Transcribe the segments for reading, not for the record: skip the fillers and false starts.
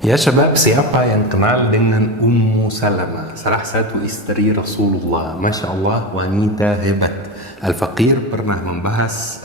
Ya syabab, siapa yang kenal dengan Ummu Salamah, salah satu istri Rasulullah? Masya Allah, wanita hebat. Al-Faqir pernah membahas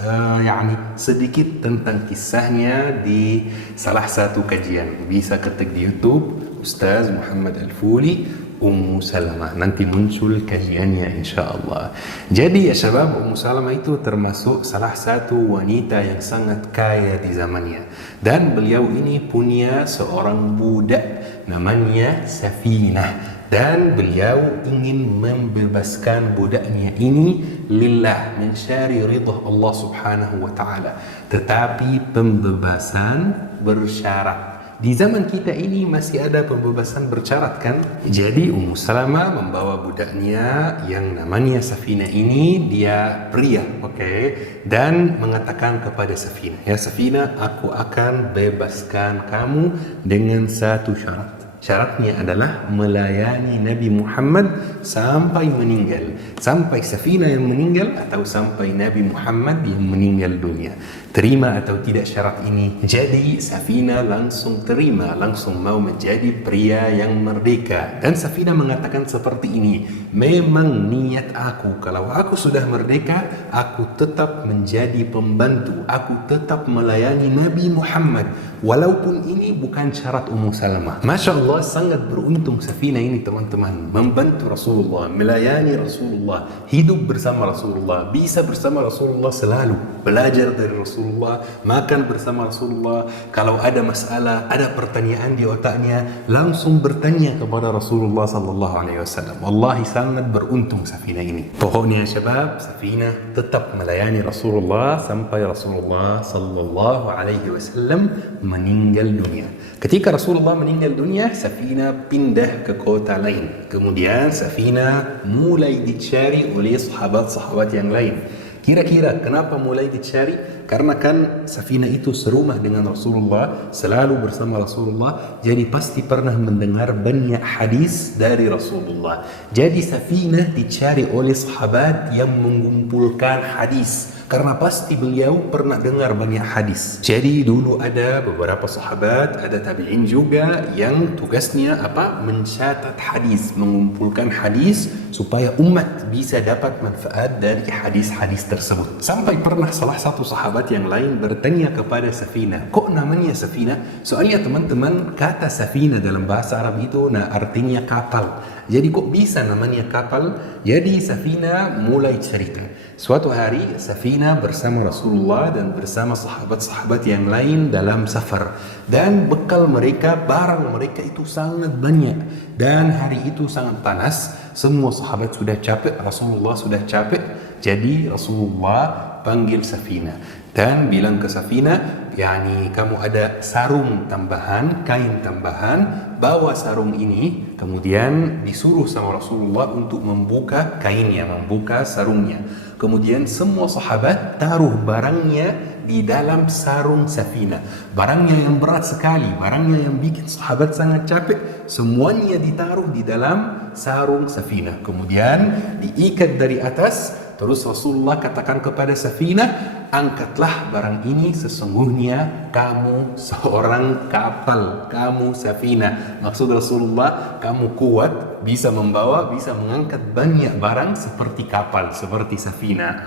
sedikit tentang kisahnya di salah satu kajian. Bisa ketik di YouTube Ustaz Muhammad Al-Fuli Ummu Salamah, nanti muncul kajiannya insya Allah. Jadi ya syabab, Ummu Salamah itu termasuk salah satu wanita yang sangat kaya di zamannya, dan beliau ini punya seorang budak namanya Safinah, dan beliau ingin membebaskan budaknya ini lillah, mencari ridha Allah subhanahu wa ta'ala. Tetapi pembebasan bersyarat. Di zaman kita ini masih ada pembebasan bersyarat kan? Jadi Ummu Salamah membawa budaknya yang namanya Safinah ini, dia pria, dan mengatakan kepada Safinah, ya Safinah, aku akan bebaskan kamu dengan satu syarat. Syaratnya adalah melayani Nabi Muhammad sampai meninggal. Sampai Safinah yang meninggal atau sampai Nabi Muhammad yang meninggal dunia. Terima atau tidak syarat ini? Jadi Safinah langsung terima, langsung mau menjadi pria yang merdeka. Dan Safinah mengatakan seperti ini, memang niat aku, kalau aku sudah merdeka, aku tetap menjadi pembantu, aku tetap melayani Nabi Muhammad, walaupun ini bukan syarat Ummu Salamah. Masya Allah, sangat beruntung Safinah ini teman-teman, membantu Rasulullah, melayani Rasulullah, hidup bersama Rasulullah, bisa bersama Rasulullah selalu, belajar dari Rasulullah, makan bersama Rasulullah. Kalau ada masalah, ada pertanyaan di otaknya, langsung bertanya kepada Rasulullah sallallahu alaihi wasallam. Wallahi sangat beruntung Safinah ini. Pokoknya syabab, Safinah tetap melayani Rasulullah sampai Rasulullah sallallahu alaihi wasallam meninggal dunia. Ketika Rasulullah meninggal dunia, Safinah pindah ke kota lain. Kemudian Safinah mulai dicari oleh sahabat-sahabat yang lain. Kira-kira kenapa mulai dicari? Karena kan Safinah itu serumah dengan Rasulullah, selalu bersama Rasulullah, jadi pasti pernah mendengar banyak hadis dari Rasulullah. Jadi Safinah dicari oleh sahabat yang mengumpulkan hadis, karena pasti beliau pernah dengar banyak hadis. Jadi dulu ada beberapa sahabat, ada tabi'in juga yang tugasnya mencatat hadis, mengumpulkan hadis supaya umat bisa dapat manfaat dari hadis-hadis tersebut. Sampai pernah salah satu sahabat yang lain bertanya kepada Safinah, kok namanya Safinah? Soalnya teman-teman, kata Safinah dalam bahasa Arab itu artinya kapal. Jadi kok bisa namanya kapal? Jadi Safinah mulai cerita. Suatu hari Safinah bersama Rasulullah dan bersama sahabat-sahabat yang lain dalam safar, dan bekal mereka, barang mereka itu sangat banyak, dan hari itu sangat panas. Semua sahabat sudah capek, Rasulullah sudah capek. Jadi Rasulullah panggil Safinah dan bilang ke Safinah, kamu ada sarung tambahan, kain tambahan, bawa sarung ini. Kemudian disuruh sama Rasulullah untuk membuka kainnya, membuka sarungnya. Kemudian semua sahabat taruh barangnya di dalam sarung Safinah. Barangnya yang berat sekali, barangnya yang bikin sahabat sangat capek, semuanya ditaruh di dalam sarung Safinah. Kemudian diikat dari atas. Terus Rasulullah katakan kepada Safinah, angkatlah barang ini, sesungguhnya kamu seorang kapal, kamu Safinah. Maksud Rasulullah, kamu kuat, bisa membawa, bisa mengangkat banyak barang seperti kapal, seperti Safinah.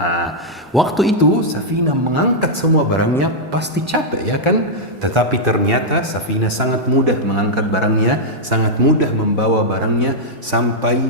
Waktu itu Safinah mengangkat semua barangnya, pasti capek ya kan? Tetapi ternyata Safinah sangat mudah mengangkat barangnya, sangat mudah membawa barangnya sampai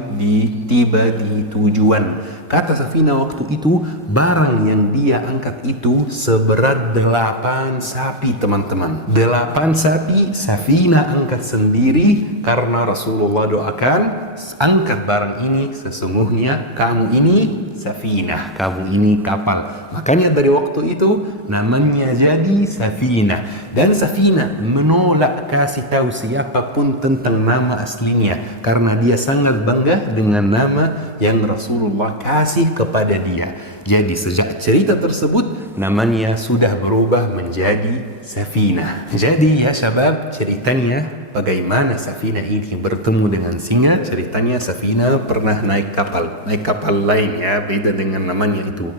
tiba di tujuan. Kata Safinah waktu itu, barang yang dia angkat itu seberat 8 sapi teman-teman. 8 sapi Safinah angkat sendiri karena Rasulullah doakan, angkat barang ini, sesungguhnya kamu ini Safinah, kamu ini kapal. Makanya dari waktu itu namanya jadi Safinah. Dan Safinah menolak kasih tahu siapapun tentang nama aslinya, karena dia sangat bangga dengan nama yang Rasulullah kasih kepada dia. Jadi sejak cerita tersebut namanya sudah berubah menjadi Safinah. Jadi ya syabab, ceritanya bagaimana Safinah ini bertemu dengan singa. Ceritanya Safinah pernah naik kapal lain ya, beda dengan namanya itu.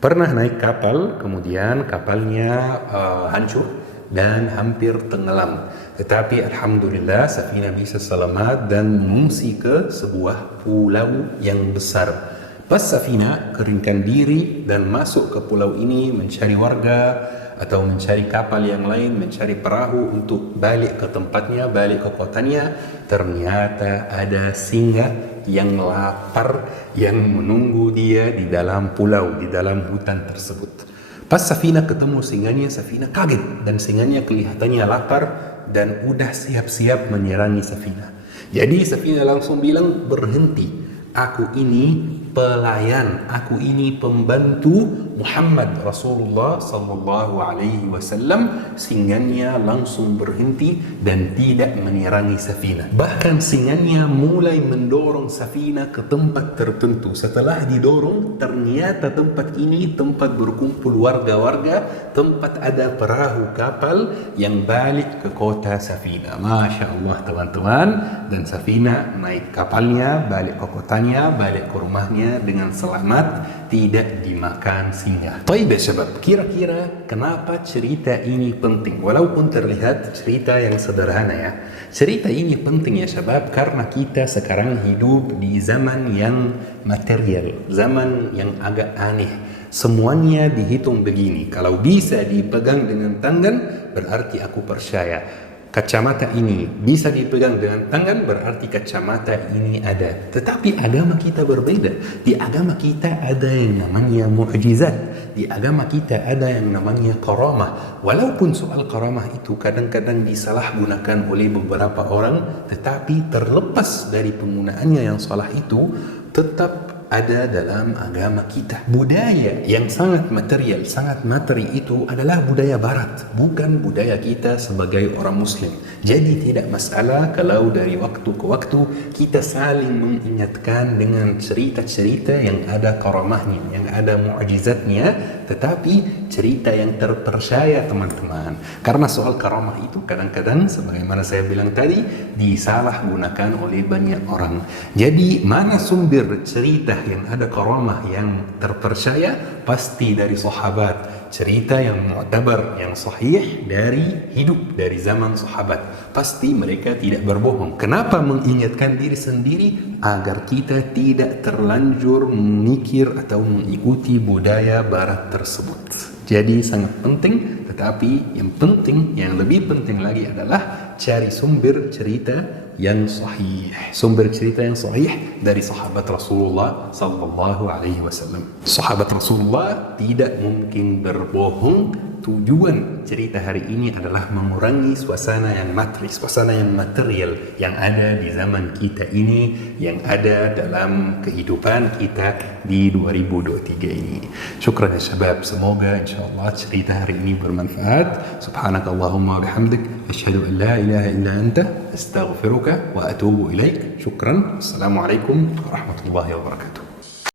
Pernah naik kapal, kemudian kapalnya hancur dan hampir tenggelam. Tetapi alhamdulillah safina bisa selamat dan mengungsi ke sebuah pulau yang besar. Pas safina keringkan diri dan masuk ke pulau ini mencari warga atau mencari kapal yang lain, mencari perahu untuk balik ke tempatnya, balik ke kotanya, ternyata ada singa yang lapar yang menunggu dia di dalam pulau, di dalam hutan tersebut. Pas safina ketemu singanya, safina kaget dan singanya kelihatannya lapar dan udah siap-siap menyerangi safina. Jadi safina langsung bilang, berhenti, aku ini pelayan, aku ini pembantu Muhammad Rasulullah sallallahu alaihi wasallam. Singanya langsung berhenti dan tidak menyerangi safina. Bahkan singanya mulai mendorong safina ke tempat tertentu. Setelah didorong, ternyata tempat ini tempat berkumpul warga-warga, tempat ada perahu kapal yang balik ke kota Safina. Masya Allah teman-teman. Dan Safina naik kapalnya, balik ke kotanya, balik ke rumahnya dengan selamat, tidak dimakan singa. Baik ya syabab, kira-kira kenapa cerita ini penting? Walaupun terlihat cerita yang sederhana ya. Cerita ini penting ya syabab karena kita sekarang hidup di zaman yang material, zaman yang agak aneh. Semuanya dihitung begini, kalau bisa dipegang dengan tangan berarti aku percaya. Kacamata ini bisa dipegang dengan tangan berarti kacamata ini ada. Tetapi agama kita berbeda. Di agama kita ada yang namanya mu'jizat. Di agama kita ada yang namanya karamah. Walaupun soal karamah itu kadang-kadang disalahgunakan oleh beberapa orang, tetapi terlepas dari penggunaannya yang salah itu, tetap ada dalam agama kita. Budaya yang sangat material, sangat materi itu adalah budaya barat, bukan budaya kita sebagai orang muslim. Jadi tidak masalah kalau dari waktu ke waktu kita saling mengingatkan dengan cerita-cerita yang ada karamahnya, yang ada mu'jizatnya, tetapi cerita yang terpercaya teman-teman. Karena soal karamah itu kadang-kadang sebagaimana saya bilang tadi disalahgunakan oleh banyak orang. Jadi mana sumber cerita yang ada karamah yang terpercaya? Pasti dari sahabat. Cerita yang mu'tabar, yang sahih dari hidup, dari zaman sahabat. Pasti mereka tidak berbohong. Kenapa mengingatkan diri sendiri? Agar kita tidak terlanjur memikir atau mengikuti budaya barat tersebut. Jadi sangat penting, tetapi yang penting, yang lebih penting lagi adalah cari sumber cerita yang sahih. Sumber cerita yang sahih dari sahabat Rasulullah sallallahu alaihi wasallam. Sahabat Rasulullah tidak mungkin berbohong. Tujuan cerita hari ini adalah mengurangi suasana yang materi, suasana yang material yang ada di zaman kita ini, yang ada dalam kehidupan kita di 2023 ini. Syukran ya syabab, semoga insyaallah cerita hari ini bermanfaat. Subhanakallahumma bihamdik, asyhadu an la ilaha illa anta, astaghfiruka wa atubu ilaik. Syukran. Assalamualaikum warahmatullahi wabarakatuh.